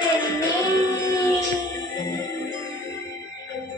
and me.